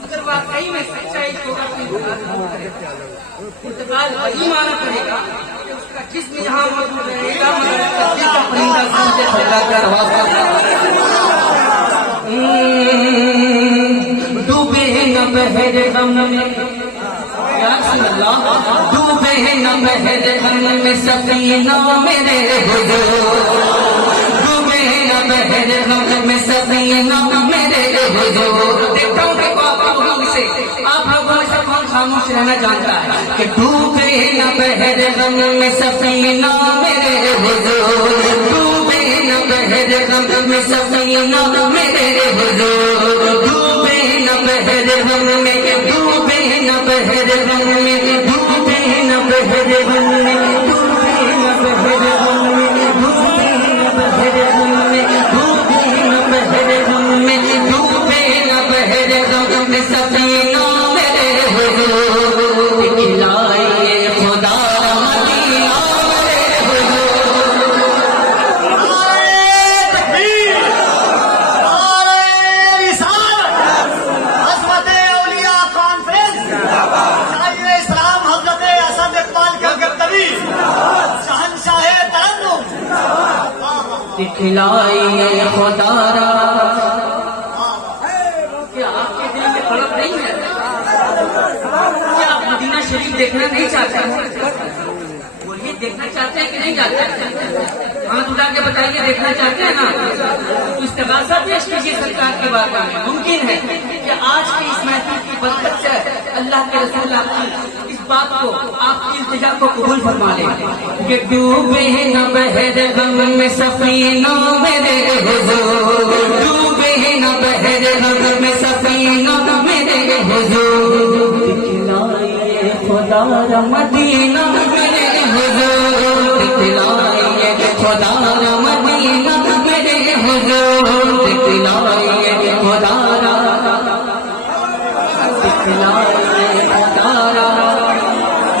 اگر واقعی میں سچائی کو انتقال وہی مانا پڑے گا کہ اس کا جسم یہاں موجود رہے گا مگر اس کا دل کا پرندہ سمجھے پیدا کر ڈوبے نہ بہر غم میں یا رسول اللہ ڈوبے نہ بہر غم میں سفینہ میرے حضور ڈوبے نہ بہر غم میں سفینہ میرے حضور دیکھتا ہوں کہ آپ لوگوں میں سے کون خاموش رہنا جانتا ہے کہ ڈوبے نہ بہر غم میں سفینہ میرے حضور ڈوبے نہ بہر غم میں سفینہ میرے حضور ڈوبے نہ بہر غم میں ڈوبے نہ بہر غم میں ڈوبے نہ بہر غم میں ڈوبے نہ بہر غم میں ڈوبے نہ بہر غم میں ڈوبے نہ دکھلائیے خدا را. کیا آپ کے دل میں تڑپ نہیں ہے؟ کیا آپ مدینہ شریف دیکھنا نہیں چاہتے؟ بولیے دیکھنا چاہتے ہیں کہ نہیں چاہتے؟ ہاتھ اٹھا کے بتائیے دیکھنا چاہتے ہیں نا؟ استغاثہ پیش کیجیے سرکار کی بارگاہ میں. ممکن ہے کہ آج کی اس محفل کی برکت سے اللہ کے رسول آپ کی اس بات کو، آپ کی التجا کو قبول فرما لیں کہ ڈوبے نہ بحر غم میں سفینہ میرے حضور، ڈوبے نہ بحر غم میں سفینہ میرے حضور، دکھلائیے خدا را مدینہ میرے حضور، دکھلائیے خدا را مدینہ میرے حضور، دکھلائیے خدا را، دکھلائیے خدا را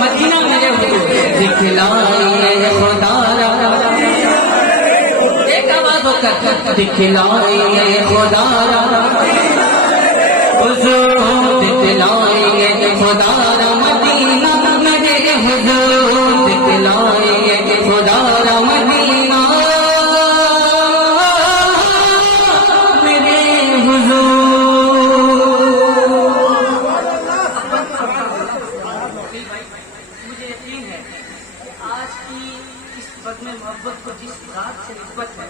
مدینہ میرے حضور، دکھلائیے خدا را. ایک آواز ہو کر دکھلائیے خدا را حضور، دکھلائیے خدا را مدینہ میرے حضور، دکھلائیے خدا را مدینہ میرے حضور. مجھے یقین ہے کہ آج کی اس وقت میں محبت کو جس ذات سے نسبت ہے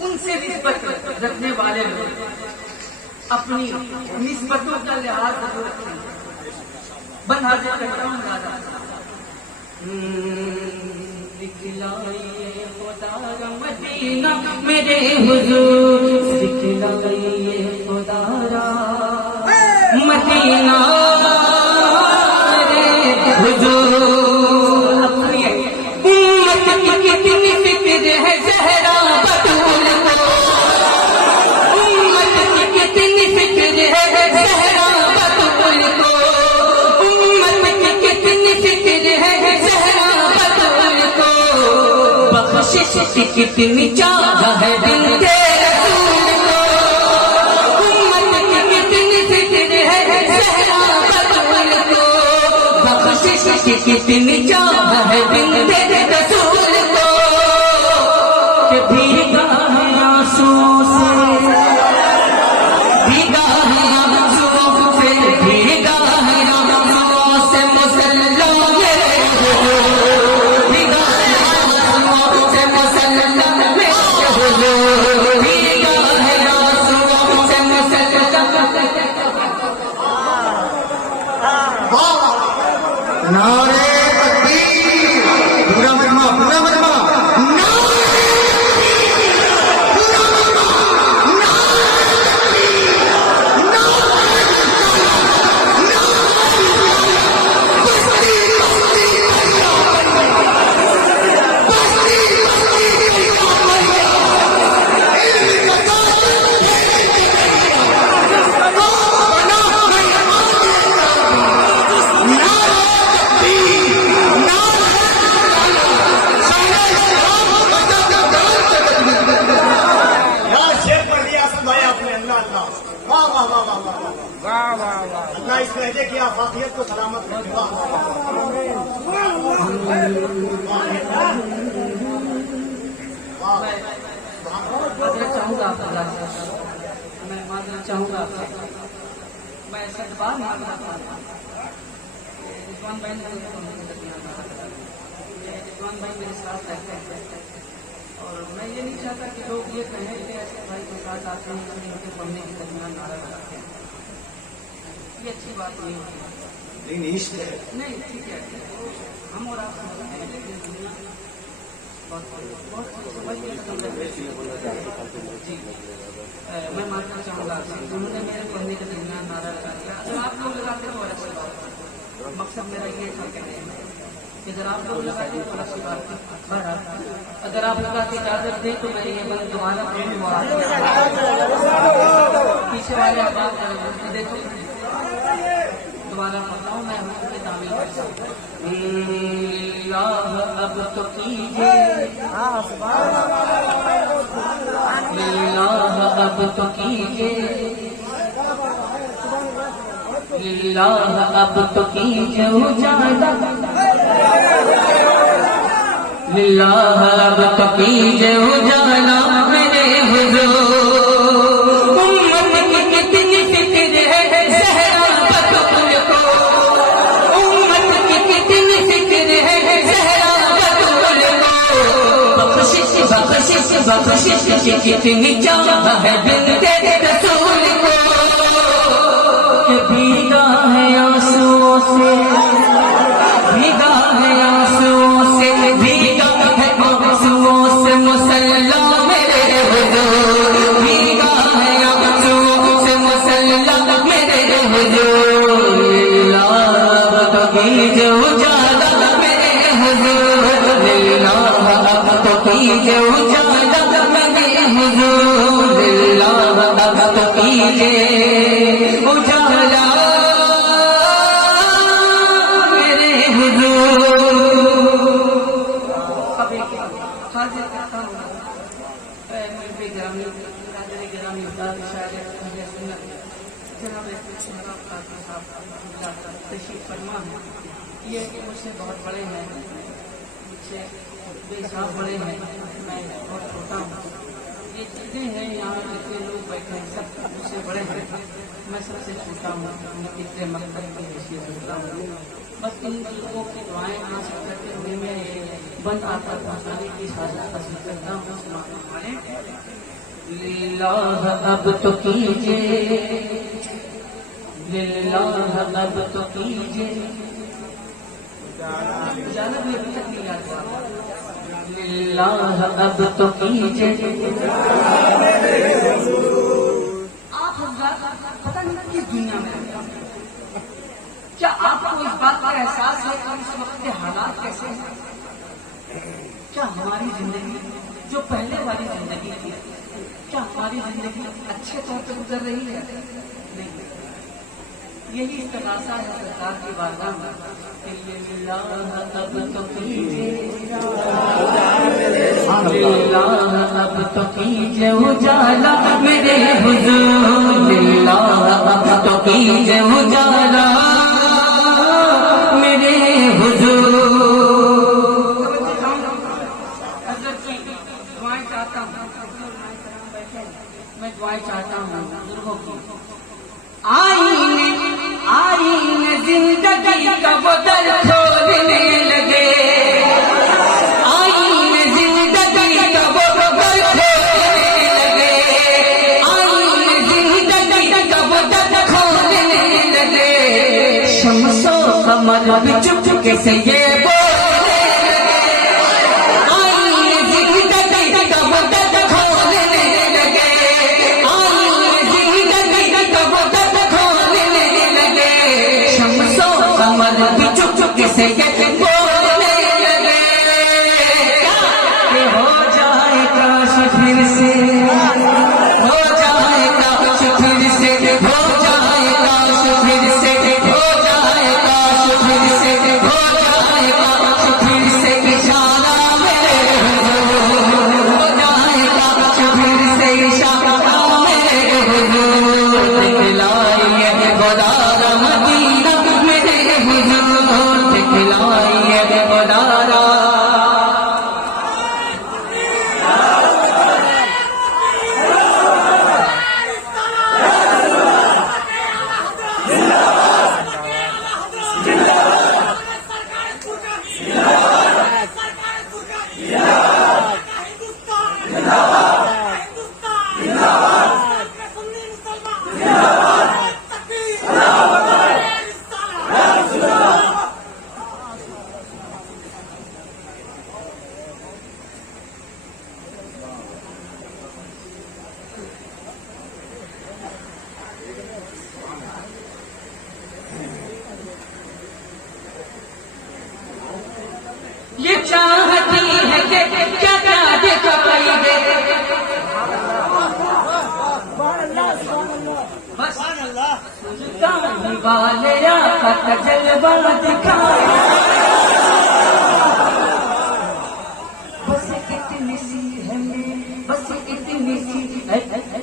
ان سے نسبت رکھنے والے لوگ اپنی نسبتوں کا لحاظ رکھیں. بن حاضر کرتا ہوں دادا. دکھلائیے خدا را مدینہ میرے حضور، دکھلائیے خدا را مدینہ میرے حضور. امت کی کتنی فکر ہے زہرا بطول کو، امت کی کتنی فکر ہے زہرا بطول کو، امت کی کتنی فکر ہے زہرا بطول کو، بخشش کی کتنی چاہ ہے بنت رسول کو، امت کی کتنی فکر ہے زہرا بطول کو، بخشش کی کتنی چاہ ہے بنت رسول کو، کہ بھیگا ہے آنسو سے، بھیگا ہے آنسو سے، بھیگا ہے آنسو سے مسلح میرے حضور، بھیگا ہے آنسو سے مسلح میرے حضور، بھیگا ہے آنسو سے مسلح. نعرے تکبیر، پورا مجمع، پورا مجمع، اللہ اس لہجے کی آفاقیت کو سلامت رکھے. چاہوں گا آپ اللہ سے، میں معذرت چاہوں گا آپ سے، میں ایسا بات مانگنا چاہتا ہوں. رضوان بھائی نے رضوان بھائی میرے ساتھ رہتے ہیں اور میں یہ نہیں چاہتا کہ لوگ یہ کہیں کہ ایسے بھائی کے ساتھ آتے ہیں ان کے پڑھنے کے درمیان نعرہ لگاتے ہیں. یہ اچھی بات نہیں ہوتی. نہیں ٹھیک ہے، ہم اور آپ جی میں ماننا چاہوں گا انہوں نے میرے پڑھنے کے درمیان نعرہ لگا دیا. اگر آپ لوگ لگاتے تو اچھی بات. مقصد میرا یہ تھا کہ اگر آپ لوگ لگاتے تو اچھی بات. اگر آپ لگا کے اجازت دیں تو میں یہ بند دوبارہ پیچھے والے آپ دیکھو دوبارہ پڑھتا ہوں میں حضور کی تعمیل کرتا ہوں. اللہ اب تو کیجیے، اللہ اب تو کیجیے، اللہ اب تو کیجیے اجالا، للہ اب تو کیجئے اجالا میرے حضور، امت کی کتنی فکر ہے زہرا بطول کو، امت کی کتنی فکر ہے زہرا بطول کو، بخشش بخشش بخشش کی کتنی چاہت ہے بنت رسول کو، کہ بھیگا ہے آنسوؤں سے، بھیگا ہے آنسوؤں سے، بھیگا ہے آنسوؤں سے مسلح میرے حضور، بھیگا ہے آنسوؤں سے مسلح میرے حضور، للہ تو کیجئے اجالا میرے حضور، للہ تو کیجئے اجالا میرے حضور، للہ تو کیجئے اجالا میرے حضور۔ اب ایک حاضر کرتا ہوں ملک گرامی برادری گرامی استاد شاعر اہل سنت جناب محراب قاسم صاحب تشریف فرما ہے۔ یہ مجھ سے بہت بڑے ہیں، مجھ سے بے حساب بڑے ہیں، میں بہت چھوٹا ہوں۔ یہ چیزیں ہیں یہاں جتنے لوگ بیٹھے ہیں سب مجھ سے بڑے ہیں، میں سب سے چھوٹا ہوں، اتنے مقصد کی حیثیت رکھتا ہوں۔ بس ان لوگوں کی دعائیں حاصل کرتے ہوئے میں بند آتا پہنچانے کی سازش حاصل کرتا ہوں۔ سماعت پڑھیں۔ للہ اب تو کیجئے، للہ اب تو کیجئے، جانا بھی ابھی تک نہیں یاد ہوا، للہ اب تو کیجئے۔ آپ حضرات پتہ نہیں کس دنیا میں رہتے ہیں، کیا آپ کو اس بات کا احساس ہے کہ اس وقت کے حالات کیسے ہیں؟ کیا ہماری زندگی جو پہلے والی زندگی تھی، کیا ہماری زندگی اچھے طور پہ گزر رہی ہے؟ نہیں۔ یہی استغاثہ ہے سرکار کی بارگاہ میں کہ للہ اب تو کیجئے، للہ اب تو کیجئے اجالا میرے حضور، للہ اب تو کیجئے اجالا میرے حضور۔ حضرت کی دعائیں چاہتا ہوں، میں دعائیں چاہتا ہوں بزرگوں کی۔ آئینے آئینے زندگی کا وہ در کھولنے لگے، آئینے زندگی کا وہ در کھولنے لگے، آئینے زندگی کا وہ در کھولنے لگے، شمس و قمر بھی چپ چپکے سے یہ بولنے لگے، آئینے زندگی کا وہ در کھولنے لگے، آئینے زندگی کا وہ در کھولنے لگے، شمس و قمر بھی چپ چپکے سے یہ بولنے لگے، کہ ہو جائے کاش پھر سے، ہو جائے کاش پھر سے، ہو جائے کاش پھر سے، ہو جائے کاش پھر سے، ہو جائے کاش پھر سے اشارہ میرے حضور، ہو جائے کاش پھر سے اشارہ میرے حضور، دکھلائیے بدارا مدینہ میرے حضور، دکھلائیے بدارا۔ یہ چاہتی ہے کہ کیا کیا دکھائی دے، بس سلطان والے آقا کا جلوہ دکھائے، بس اتنی سی ہمیں، بس اتنی سی،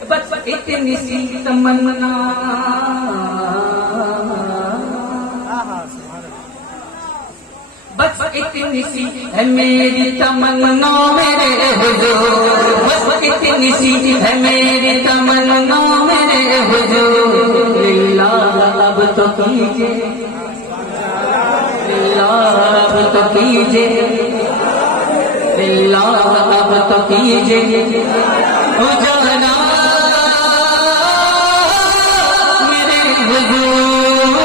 بس اتنی سی تمنا، بس اتنی سی ہے میری تمنا میرے حضور، بس اتنی سی ہے میری تمنا میرے حضور، للہ اب تو کیجئے، للہ اب تو کیجئے، للہ اب تو کیجئے اجالا میرے حضور،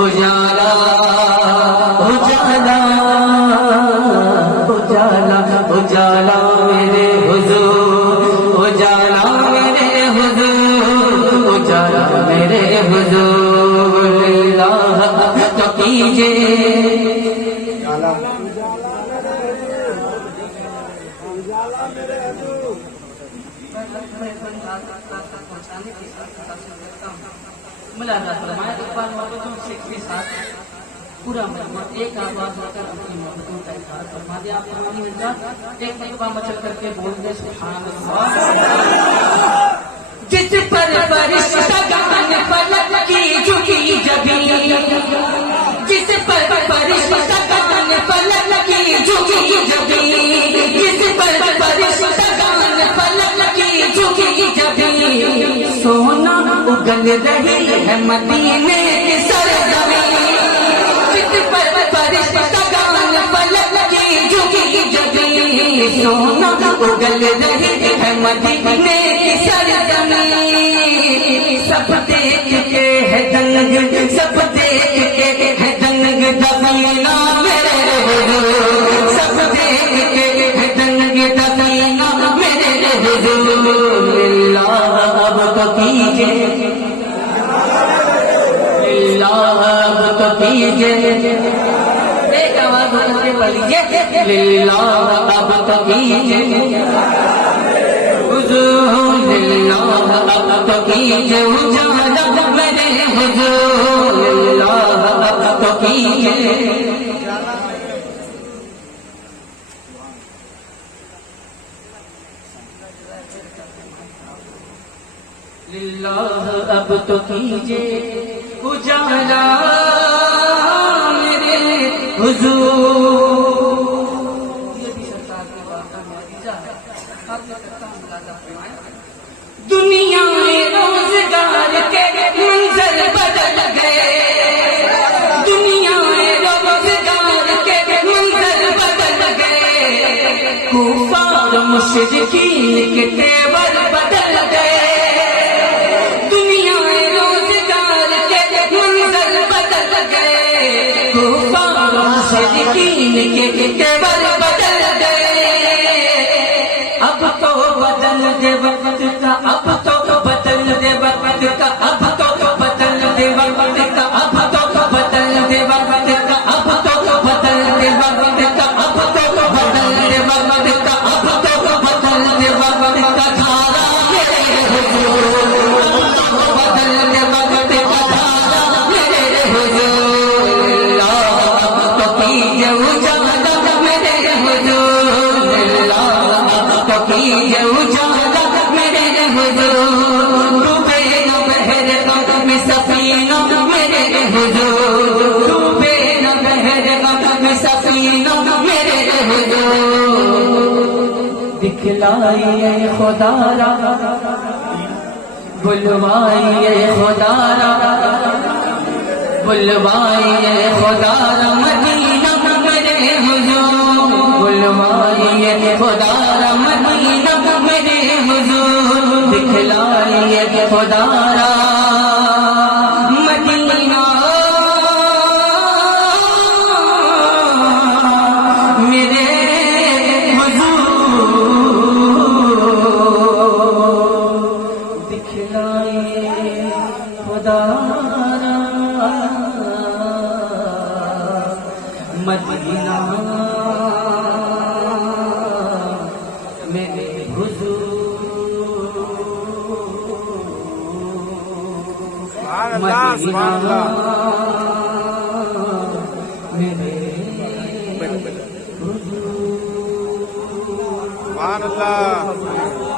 اجالا اجالا اجالا اجالا میرے حضور، اجالا میرے حضور، اجالا میرے حضور، للہ تو کیجئے پورا مجمع ایک آواز ہو کر اپنی محبتوں کا اظہار فرما دے. آپ فرمانی مل جا ایک مرتبہ مچل کر کے بول دے سبحان اللہ. جس پر فرشتگان فلک کی جھکی جبیں، جس پر فرشتگان فلک کی جھکی جبیں، جس پر فرشتگان فلک کی جھکی جبیں، سونا اگل رہی ہے مدینے کی سرزمین، جس پر فرشتگان فلک کی جھکی جبیں، سونا اگل رہی ہے مدینے کی سرزمین، سب دیکھ کے ہے دنگ، سب دیکھ کے ہے دنگ دفینہ میرے حضور، سب دیکھ کے ہے دنگ دفینہ میرے حضور، للہ اب تو کیجئے، للہ اب تو کیجئے، ایک آواز ہو کر کے پڑھ لیجئے، للہ اب تو کیجئے حضور، للہ اب تو کیجئے اجالا میرے حضور، للہ اب تو کیجئے للہ اب تو کیجئے اجالا میرے حضور. یہ بھی سرکار کی بات کا معجزہ ہے. آپ نے کرتا ہوں ملازہ فرمائیں، دنیا میں روزگار کے منظر بدل گئے، دنیا میں روزگار کے منظر بدل گئے، کفار مشرکین کے تیور بدل گئے، دنیا میں روزگار کے منظر بدل گئے، کفار مشرکین کے تیور بدل گئے، اب تو بدل دے وقت کا، اب تو بدل دے وقت کا، اب تو بدل دے وقت کا، اب تو بدل دے وقت کا، اب تو بدل دے وقت کا، اب تو بدل دے وقت کا، اب تو بدل دے وقت کا دھارا میرے حضور، بدل دے وقت کا دھارا میرے حضور، للہ اب تو کیجئے اجالا میرے حضور، للہ اب تو کیجئے اجالا میرے حضور، ڈوبے نہ بحر غم میں سفینہ میرے حضور، ڈوبے نہ بحر غم میں سفینہ میرے حضور، دکھلائیے خدا را، بلوائیے خدا را، بلوائیے خدا را مدینہ میرے حضور، بلوائیے خدا را مدینہ میرے حضور، دکھلائیے خدا را مدینہ میرے حضور، دکھلائیے خدا را مدینہ میرے حضور، مدینہ میرے حضور، سبحان اللہ.